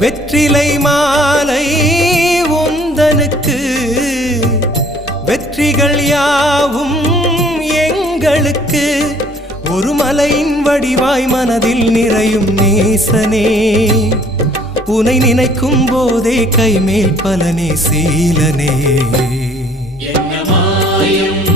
வெற்றிலை மாலை உந்தனுக்கு வெற்றிகள் யாவும் எங்களுக்கு ஒரு மலையின் வடிவாய் மனதில் நிறையும் நேசனே உனை நினைக்கும் போதே கைமேல் பலனே சீலனே என்ன மாயம்